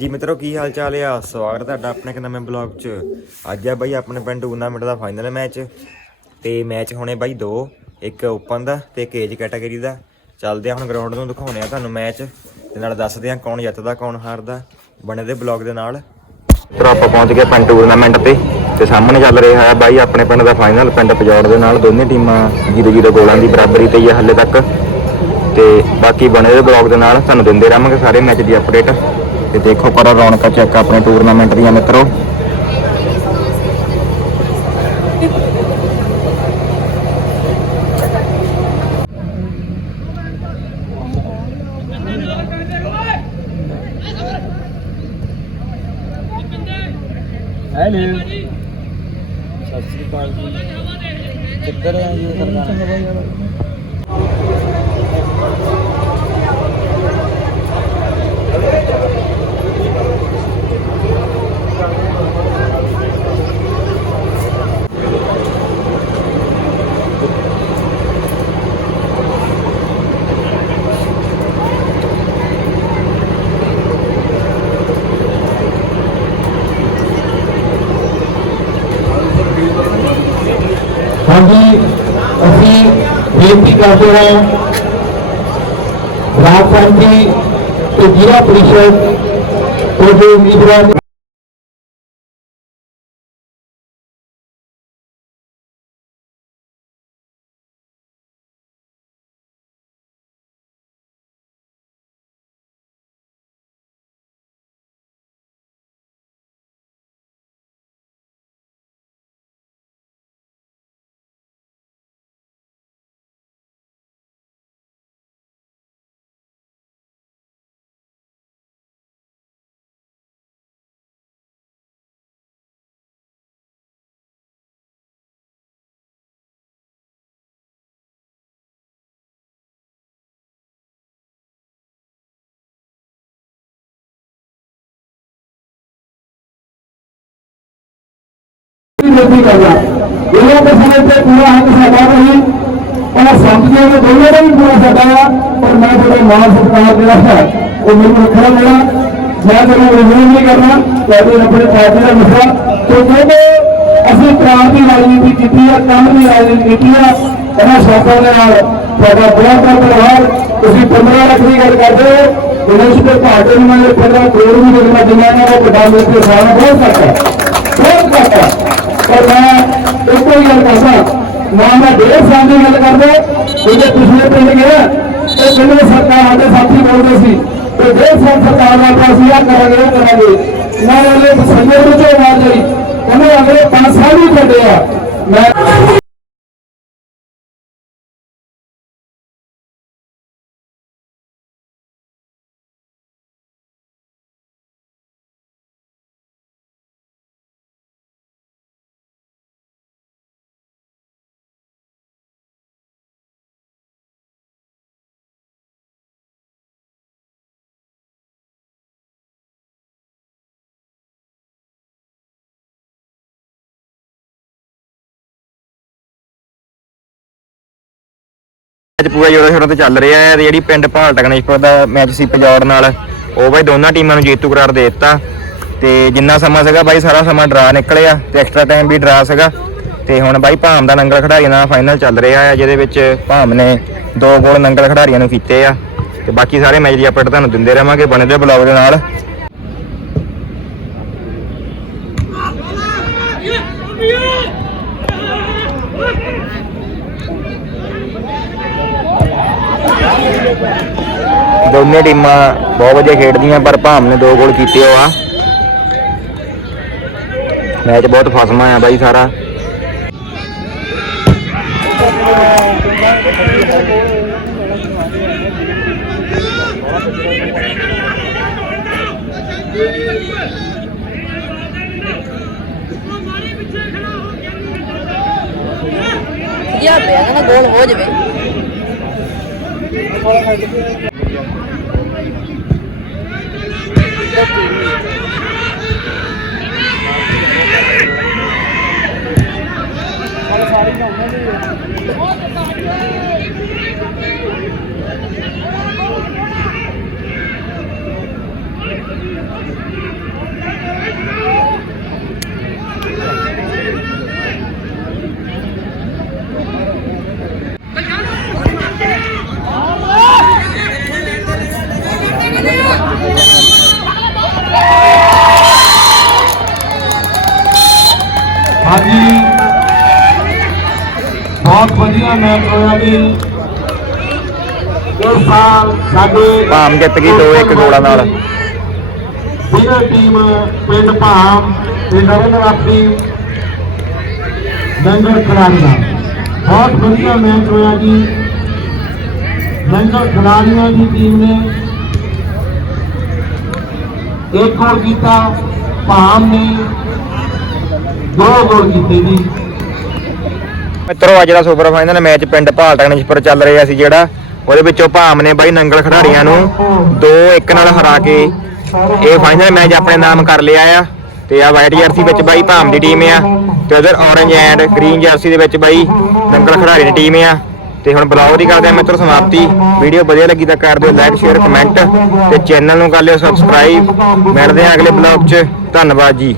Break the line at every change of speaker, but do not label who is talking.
ਜੀ ਮਿੱਤਰੋ, ਕੀ ਹਾਲ ਚਾਲ ਆ? ਸਵਾਗਤ ਤੁਹਾਡਾ ਆਪਣੇ ਇੱਕ ਨਵੇਂ ਬਲੌਗ 'ਚ। ਅੱਜ ਆ ਬਾਈ ਆਪਣੇ ਪਿੰਡ ਟੂਰਨਾਮੈਂਟ ਦਾ ਫਾਈਨਲ ਮੈਚ। ਤੇ ਮੈਚ ਹੋਣੇ ਬਾਈ ਦੋ, ਇੱਕ ਓਪਨ ਦਾ ਤੇ ਇੱਕ ਏਜ ਕੈਟਾਗਰੀ ਦਾ। ਚੱਲਦੇ ਆ ਹੁਣ ਗਰਾਊਂਡ ਨੂੰ ਦਿਖਾਉਣੇ ਆ ਤੁਹਾਨੂੰ ਮੈਚ। ਤੇ ਨਾਲ ਦੱਸਦੇ ਆ ਕੌਣ ਜਿੱਤਦਾ, ਕੌਣ ਹਾਰਦਾ, ਬਣੇ ਦੇ ਬਲੌਗ ਦੇ ਨਾਲ। ਮਿੱਤਰੋ, ਆਪਾਂ ਪਹੁੰਚ ਗਏ ਪਿੰਡ ਟੂਰਨਾਮੈਂਟ ਤੇ। ਤੇ ਸਾਹਮਣੇ ਚੱਲ ਰਿਹਾ ਹੈ ਬਾਈ ਆਪਣੇ ਪਿੰਡ ਦਾ ਫਾਈਨਲ, ਪਿੰਡ ਪਜੌੜ ਦੇ ਨਾਲ। ਦੋਨੇ ਟੀਮਾਂ 0-0 ਗੋਲਾਂ ਦੀ ਬਰਾਬਰੀ ਤੇ ਹੀ ਆ ਹੱਲੇ ਤੱਕ। ਤੇ ਬਾਕੀ ਬਣੇ ਦੇ ਬਲੌਗ ਦੇ ਨਾਲ, ਤੁਹਾਨੂੰ ਦਿੰਦੇ ਰਹਾਂਗੇ ਸਾਰੇ ਮੈਚ ਦੀ ਅਪਡੇਟ ਤੇ ਦੇਖੋ ਪਰ ਰੌਣਕਾਂ ਚੈੱਕ ਆਪਣੇ ਟੂਰਨਾਮੈਂਟ ਦੀਆਂ ਮਿੱਤਰੋ।
ਹੈਲੋ ਸਤਿ ਸ਼੍ਰੀ ਅਕਾਲ ਜੀ। ਕਿੱਧਰ ਆ ਜੀ ਸਰਕਾਰ?
ਕਰਦੇ ਹਾਂ ਰਾਜ ਸਾਹਿਬ ਤੇ ਜ਼ਿਲ੍ਹਾ ਪ੍ਰੀਸ਼ਦ ਉਹ ਜੋ ਉਮੀਦਵਾਰ ਨੇ ਨਹੀਂ ਕਰਨਾ ਇਹਨਾਂ ਦੇ ਸਮੇਂ ਤੇ ਪੂਰਾ ਹੱਕ ਸਾਡਾ ਨਹੀਂ ਔਰ ਸਮਝਦੇ ਨੇ ਦੋਨੋਂ ਦਾ ਵੀ ਪੂਰਾ ਸਾਡਾ ਆ ਪਰ ਮੈਂ ਤੁਹਾਡੇ ਮਾਨ ਸਤਿਕਾਰ ਜਿਹੜਾ ਹੈ ਉਹ ਮੈਨੂੰ ਰੱਖਣਾ ਦੇਣਾ ਮੈਂ ਤੁਹਾਨੂੰ ਰਿਵਿਊ ਨਹੀਂ ਕਰਨਾ ਤੁਹਾਡੇ ਆਪਣੇ ਪਾਰਟੀ ਦਾ ਮਸਲਾ ਤੇ ਕਹਿੰਦੇ ਅਸੀਂ ਕ੍ਰਾਂਤੀ ਰਾਜਨੀਤੀ ਕੀਤੀ ਆ ਕੰਮ ਦੀ ਰਾਜਨੀਤੀ ਕੀਤੀ ਆ ਇਹਨਾਂ ਸ਼ੌਕਾਂ ਦੇ ਨਾਲ ਤੁਹਾਡਾ ਬਹੁਤ ਬਹੁਤ ਧੰਨਵਾਦ ਤੁਸੀਂ 15 ਲੱਖ ਦੀ ਗੱਲ ਕਰਦੇ ਹੋ ਇਹਨਾਂ ਦੇ ਭਾਰਤ ਨੂੰ ਮੈਂ 15 ਕਰੋੜ ਵੀ ਦੇਣਾ ਜਿੰਨਾ ਨੇ ਉਹ ਪ੍ਰਧਾਨ ਮੰਤਰੀ ਸਾਹਿਬ ਨੇ ਬਹੁਤ ਕਰਤਾ ਬਹੁਤ ਕਰਤਾ ਪਰ ਮੈਂ ਇੱਕੋ ਹੀ ਗੱਲ ਕਰਦਾ ਨਾ ਮੈਂ ਡੇਢ ਸਾਲ ਦੀ ਗੱਲ ਕਰਦੇ ਉਹਦੇ ਪਿਛਲੇ ਪਿੰਡ ਗਏ ਤੇ ਪਿੰਡ ਦੇ ਸਰਕਾਰ ਸਾਡੇ ਸਾਥੀ ਬੋਲਦੇ ਸੀ ਤੇ ਡੇਢ ਸਾਲ ਸਰਕਾਰ ਦਾ ਆਪਾਂ ਅਸੀਂ ਆਹ ਕਰਾਂਗੇ ਕਰਾਂਗੇ। ਨਾ ਉਹਨੇ ਸੰਜੇ ਨੂੰ ਚੋ ਆਵਾਜ਼ ਆਈ ਉਹਨੇ ਅਗਲੇ 5 ਸਾਲ ਹੀ ਛੱਡੇ ਮੈਂ
ਪੂਰਾ ਜੋਰਾਂ ਸ਼ੋਰਾਂ ਤੇ ਚੱਲ ਰਿਹਾ ਹੈ ਤੇ ਜਿਹੜੀ ਪਿੰਡ ਭਾਲ ਟਕਨੇਸ਼ਪੁਰ ਦਾ ਮੈਚ ਸੀ ਪਜੌੜ ਨਾਲ, ਉਹ ਬਾਈ ਦੋਨਾਂ ਟੀਮਾਂ ਨੂੰ ਜੇਤੂ ਕਰਾਰ ਦੇ ਦਿੱਤਾ ਤੇ ਜਿੰਨਾ ਸਮਾਂ ਸੀਗਾ ਬਾਈ ਸਾਰਾ ਸਮਾਂ ਡਰਾ ਨਿਕਲਿਆ ਤੇ ਐਕਸਟਰਾ ਟਾਈਮ ਵੀ ਡਰਾ ਸੀਗਾ ਤੇ ਹੁਣ ਬਾਈ ਭਾਮ ਦਾ ਨੰਗਲ ਖਿਡਾਰੀਆਂ ਦਾ ਫਾਈਨਲ ਚੱਲ ਰਿਹਾ ਹੈ, ਜਿਹਦੇ ਵਿੱਚ ਭਾਮ ਨੇ ਦੋ ਗੋਲ ਨੰਗਲ ਖਿਡਾਰੀਆਂ ਨੂੰ ਕੀਤੇ ਆ ਤੇ ਬਾਕੀ ਸਾਰੇ ਮੈਚ ਦੀ ਅਪਡੇਟ ਤੁਹਾਨੂੰ ਦਿੰਦੇ ਰਹਾਂਗੇ, ਬਣੇ ਦੇ ਬਲੌਗ ਦੇ ਨਾਲ। ਦੋਨੇ ਟੀਮਾਂ ਬਹੁਤ ਵਧੀਆ ਖੇਡਦੀਆਂ, ਪਰ ਭਾਮ ਨੇ ਦੋ ਗੋਲ ਕੀਤੇ ਹੋ ਆ। ਮੈਚ ਬਹੁਤ ਫਸਮਾ ਆ ਬਾਈ ਸਾਰਾ।
ਵਧੀਆ ਪਿਆ? ਕਹਿੰਦਾ ਗੋਲ ਹੋ ਜਾਵੇ। Thank you.
ਹਾਂਜੀ। ਬਹੁਤ ਵਧੀਆ ਮੈਚ ਹੋਇਆ ਜੀ ਇਸ ਸਾਲ ਸਾਡੇ
ਭਾਮ ਜਿੱਤ ਗਈ ਦੋ ਇੱਕ ਗੋਲਾਂ ਨਾਲ।
ਵਿਨਰ ਟੀਮ ਪਿੰਡ ਭਾਮ ਤੇ ਨਰਨ ਵਾਸੀ ਦੰਗਲ ਖਿਡਾਰੀ ਦਾ ਬਹੁਤ ਵਧੀਆ ਮੈਚ ਹੋਇਆ ਜੀ। ਦੰਗਲ ਖਿਡਾਰੀਆਂ ਦੀ ਟੀਮ ਨੇ ਇੱਕ ਗੋਲ ਕੀਤਾ। ਭਾਮ ਨੇ ਦੋ ਗੋਲ ਕੀਤੇ ਜੀ।
ਮਿੱਤਰੋ, ਅੱਜ ਦਾ ਸੁਪਰ ਫਾਈਨਲ ਮੈਚ ਪਿੰਡ ਭਾਲਟਾ ਚੱਲ ਰਿਹਾ ਸੀ ਜਿਹੜਾ, ਉਹਦੇ ਵਿੱਚੋਂ ਭਾਮ ਨੇ ਬਾਈ ਨੰਗਲ ਖਿਡਾਰੀਆਂ ਨੂੰ 2-1 ਨਾਲ ਹਰਾ ਕੇ ਇਹ ਫਾਈਨਲ ਮੈਚ ਆਪਣੇ ਨਾਮ ਕਰ ਲਿਆ ਆ। ਤੇ ਆ ਵਾਈਟ ਜਰਸੀ ਵਿੱਚ ਬਾਈ ਭਾਮ ਦੀ ਟੀਮ ਆ ਤੇ ਉਧਰ ਔਰੰਜ ਐਂਡ ਗ੍ਰੀਨ ਜਰਸੀ ਦੇ ਵਿੱਚ ਬਾਈ ਨੰਗਲ ਖਿਡਾਰੀ ਦੀ ਟੀਮ ਆ। ਤੇ ਹੁਣ ਬਲੌਗ ਦੀ ਕਰਦੇ ਆ ਮਿੱਤਰੋ, ਸਮਾਪਤੀ। ਵੀਡੀਓ ਵਧੀਆ ਲੱਗੀ ਤਾਂ ਕਰ ਦਿਓ ਲਾਈਕ ਸ਼ੇਅਰ ਕਮੈਂਟ ਤੇ ਚੈਨਲ ਨੂੰ ਕਰ ਲਿਓ ਸਬਸਕ੍ਰਾਈਬ ਮਿਲਦੇ ਆ ਅਗਲੇ ਬਲੌਗ 'ਚ। ਧੰਨਵਾਦ ਜੀ।